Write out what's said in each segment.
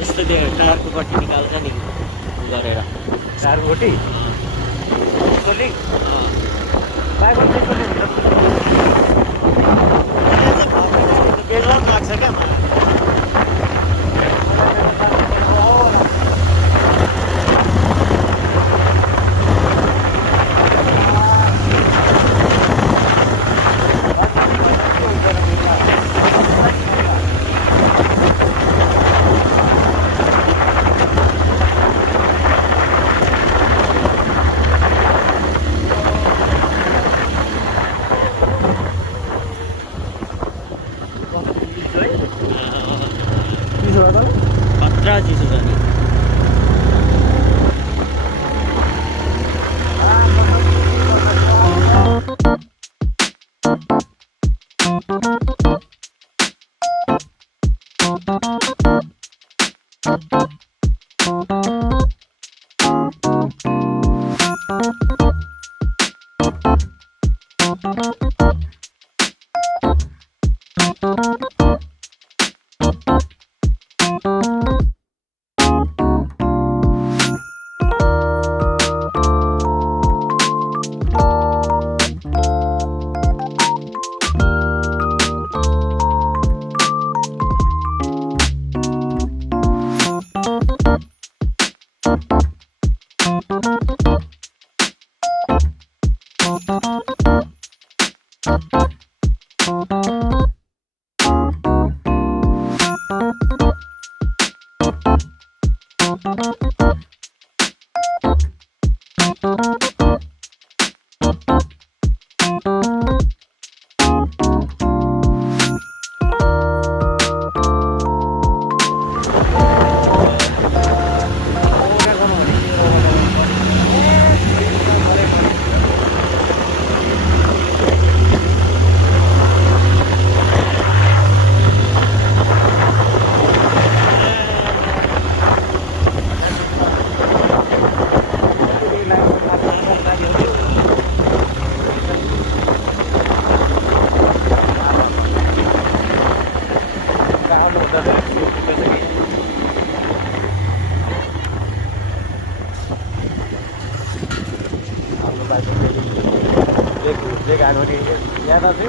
यस्तो त्यो टायरको पट्टि निकाल्छ नि गरेर टायरको पट्टि बेलर लाग्छ क्या खतरा चिसो छ नि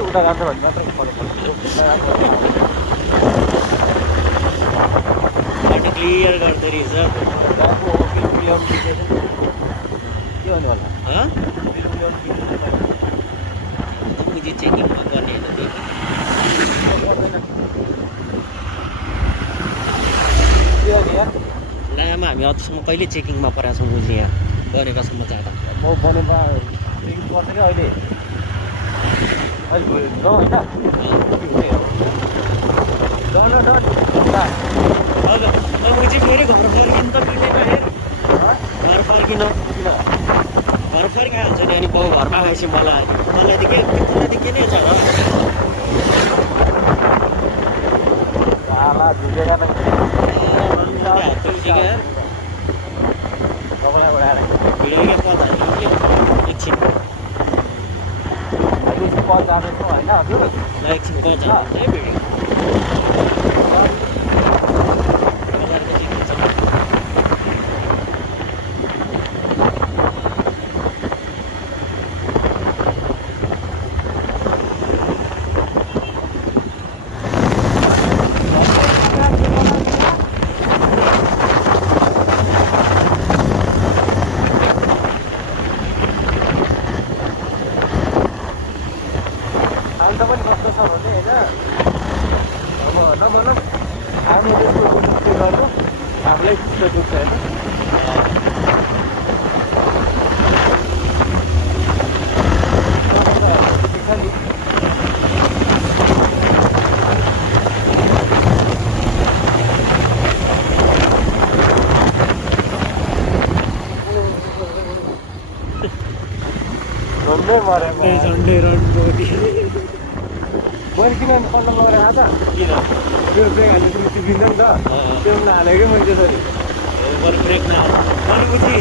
उता जान्छ भने मात्र बाटो क्लियर गर्दो रहेछ के भन्नु होला मुजी चेकिङमा गर्ने लामा हामी अझसम्म कहिले चेकिङमा परेका छौँ मुजी यहाँ बनेपासम्म जाँदा म बनेपा चेकिङ गर्छ क्या अहिले मुजी फेरि घर फर्किनु त मिल्दैन घर फर्किन घर फर्किहाल्छ नि अनि बाउ घरमा आएपछि मलाई त के नै छ एकछिन एकछिन पचाउँछ है भिडियो झन्डै मरे झन्डै रणकोटी मैले किन कन्ट्रोल गरेर आएको त किन त्यो ब्रेक हाल्ने तिमी सिकिन्छ नि त त्यो पनि नहालेकै मैले त्यसरी बरु ब्रेक नहाल्नु भनेपछि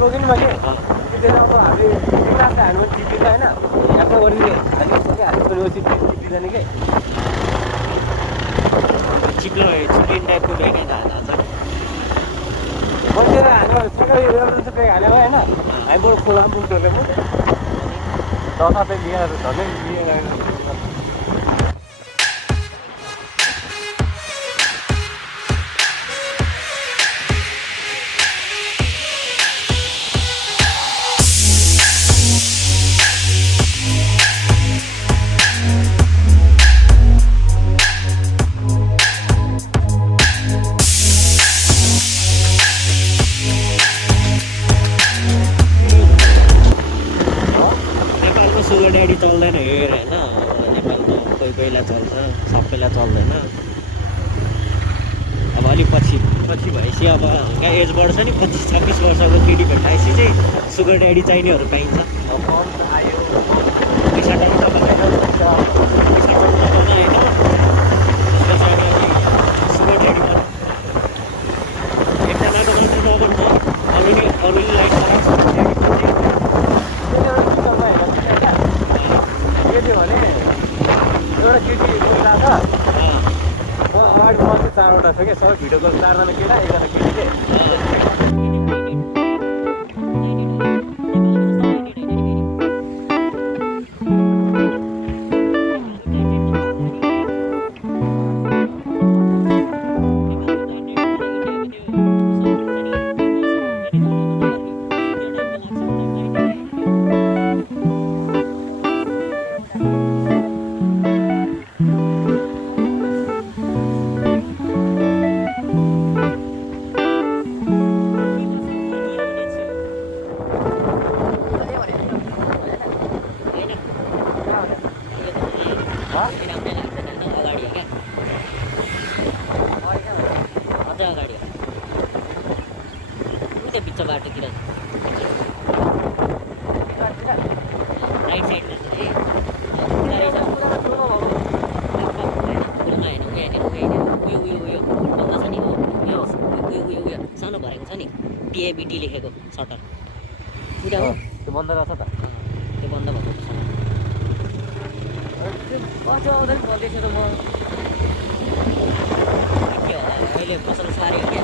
रोक्यो नि मैले त्यतिखेर अब हामी एकलासले हाल्नु पनि टिपिन्छ होइन यहाँ वरि हालेपछि टिपिँदैन कि चिप्लिन टाइपको ब्रेक हाल्नु मैले हाल्नु सबै ब्रेक हाल्यो होइन हामी बरु खोला पनि पुग्छ म दशा चाहिँ लिएर झन् लिएर सुगर ड्याडी चल्दैन हेर होइन नेपालमा कोही कोहीलाई चल्छ सबैलाई चल्दैन अब अलिक पछि भएपछि अब यहाँ एज बढ्छ नि 25-26 वर्षको केटी भेटाएपछि चाहिँ सुगर ड्याडी चाहिनेहरू पाइन्छ पैसा टाउन होइन सुगर ड्याडी पनि एकजनाको मात्रै नभन्दा अरूले लाइट चलाउँछ केटी भने एउटा केटी बोलिरहेको छ अगाडि बस्ने 4वटा छ क्या सबै भिडियोको 4जना केटा 1जना केटी चाहिँ बाटोतिर राइट साइडमा सानो भरेको छ नि पिएबिटी लेखेको सटर त्यो बन्द रहेछ त त्यो बन्द भएको कति आउँदैन भन्दैछ त म अहिले फसल सार्यो क्या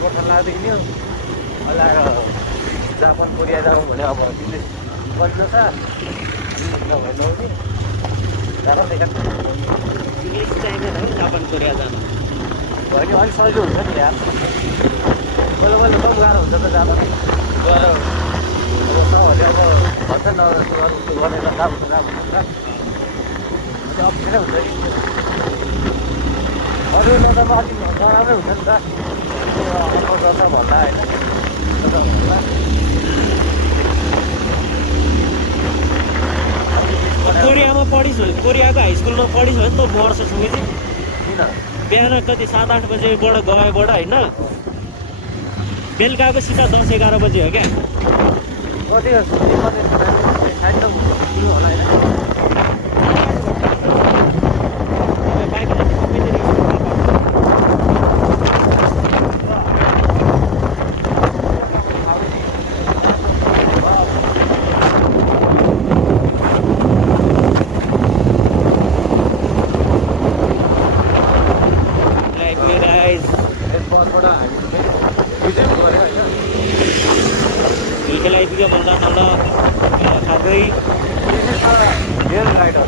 गोर्खा लाग्दैन हल्लाएर जापान कोरिया जाउँ भने अब बिजनेस गरिलो छ नभए नहुने जापान देखा इङ्ग्लिस चाहिँदैन है जापान कोरिया जानु भयो नि अलिक सजिलो हुन्छ नि यार पहिला पहिला कम गाह्रो हुन्छ त जापान गएर अब सबहरूले अब भन्छ न गरेर काम हुन्छ अप्ठ्यारै हुन्छ नि अरू नजरमा अलिक नराम्रै हुन्छ नि त गर्छ भन्दा होइन कोरियामा पढिस् कोरियाको हाई स्कुलमा पढिस् भने त मर्छ सुँगे चाहिँ किन बिहान कति 7-8 बजेबाट गएबाट होइन बेलुकाको सिधा 10-11 बजे हो क्या कति साइड त होला होइन हिजोलाई भन्दा तल खाँदै धेरै राइडर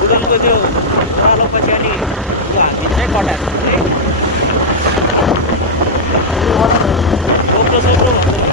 बुढोलको त्यो ओह्रालो पछि अनि त्यो हात्ती चाहिँ कटाएको है सोक्रो भन्दैन